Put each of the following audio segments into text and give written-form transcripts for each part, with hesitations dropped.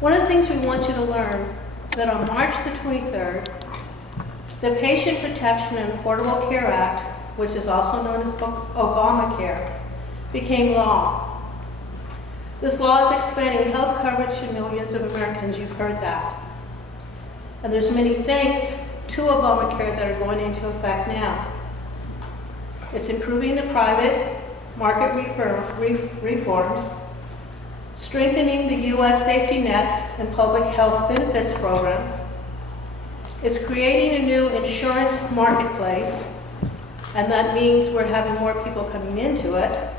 One of the things we want you to learn that on March the 23rd, the Patient Protection and Affordable Care Act, which is also known as Obamacare, became law. This law is expanding health coverage to millions of Americans. You've heard that. And there's many thanks to Obamacare that are going into effect now. It's improving the private market reforms, strengthening the U.S. safety net and public health benefits programs. It's creating a new insurance marketplace, and that means we're having more people coming into it.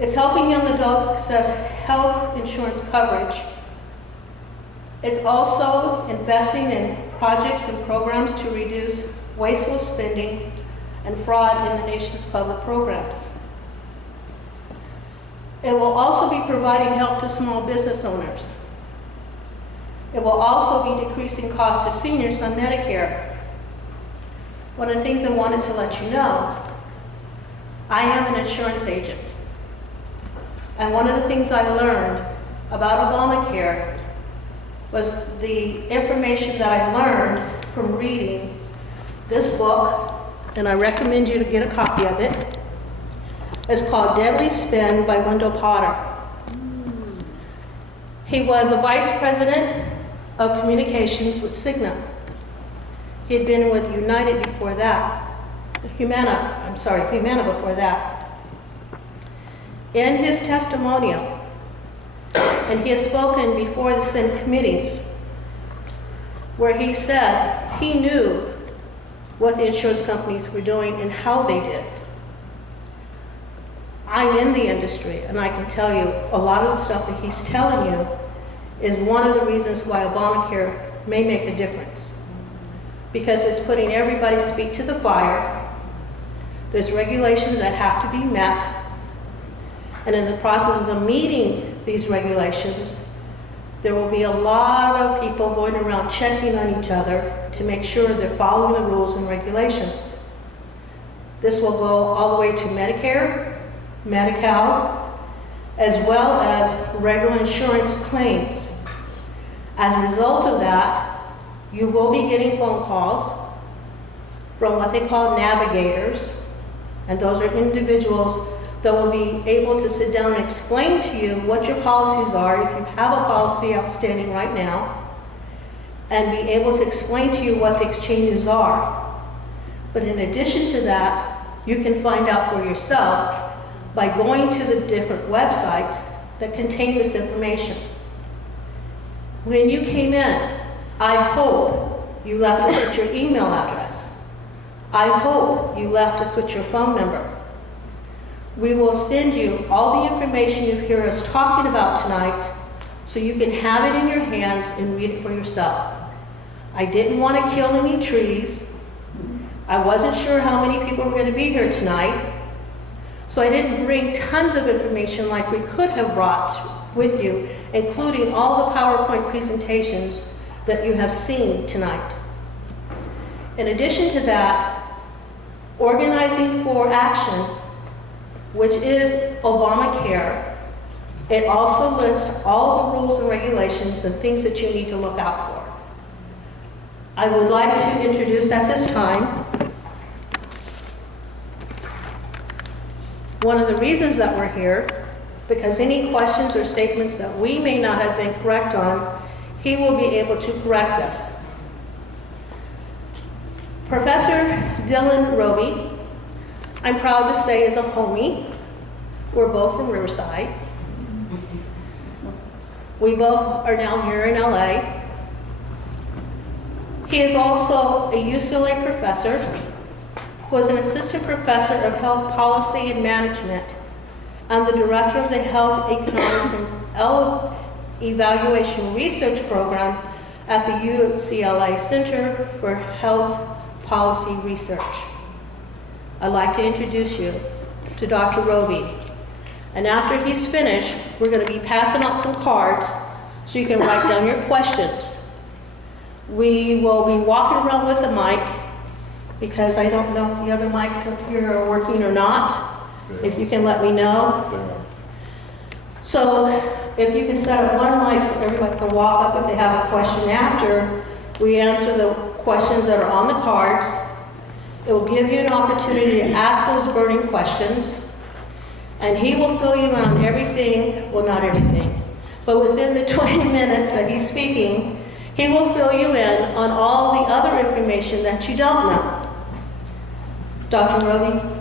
It's helping young adults access health insurance coverage. It's also investing in projects and programs to reduce wasteful spending and fraud in the nation's public programs. It will also be providing help to small business owners. It will also be decreasing costs to seniors on Medicare. One of the things I wanted to let you know, I am an insurance agent. And one of the things I learned about Obamacare was the information that I learned from reading this book, and I recommend you to get a copy of it. It's called Deadly Spin by Wendell Potter. He was a vice president of communications with Cigna. He had been with United before that, Humana before that. In his testimonial, and he has spoken before the Senate committees, where he said he knew what the insurance companies were doing and how they did it. I'm in the industry, and I can tell you a lot of the stuff that he's telling you is one of the reasons why Obamacare may make a difference. Because it's putting everybody's feet to the fire. There's regulations that have to be met. And in the process of them meeting these regulations, there will be a lot of people going around checking on each other to make sure they're following the rules and regulations. This will go all the way to Medicare, Medi-Cal, as well as regular insurance claims. As a result of that, you will be getting phone calls from what they call navigators, and those are individuals that will be able to sit down and explain to you what your policies are, if you have a policy outstanding right now, and be able to explain to you what the exchanges are. But in addition to that, you can find out for yourself by going to the different websites that contain this information. When you came in, I hope you left us with your email address. I hope you left us with your phone number. We will send you all the information you hear us talking about tonight so you can have it in your hands and read it for yourself. I didn't want to kill any trees. I wasn't sure how many people were going to be here tonight. So I didn't bring tons of information like we could have brought with you, including all the PowerPoint presentations that you have seen tonight. In addition to that, Organizing for Action, which is Obamacare, it also lists all the rules and regulations and things that you need to look out for. I would like to introduce at this time one of the reasons that we're here, because any questions or statements that we may not have been correct on, he will be able to correct us. Professor Dylan Roby, I'm proud to say, is a homie. We're both from Riverside. We both are now here in LA. He is also a UCLA professor, was an assistant professor of health policy and management, and the director of the Health Economics and Evaluation Research Program at the UCLA Center for Health Policy Research. I'd like to introduce you to Dr. Roby. And after he's finished, we're going to be passing out some cards so you can write down your questions. We will be walking around with a mic because I don't know if the other mics up here are working or not. If you can let me know. So if you can set up one mic so everybody can walk up if they have a question after, we answer the questions that are on the cards. It will give you an opportunity to ask those burning questions, and he will fill you in on everything, well, not everything, but within the 20 minutes that he's speaking, he will fill you in on all the other information that you don't know. Dr. Roby?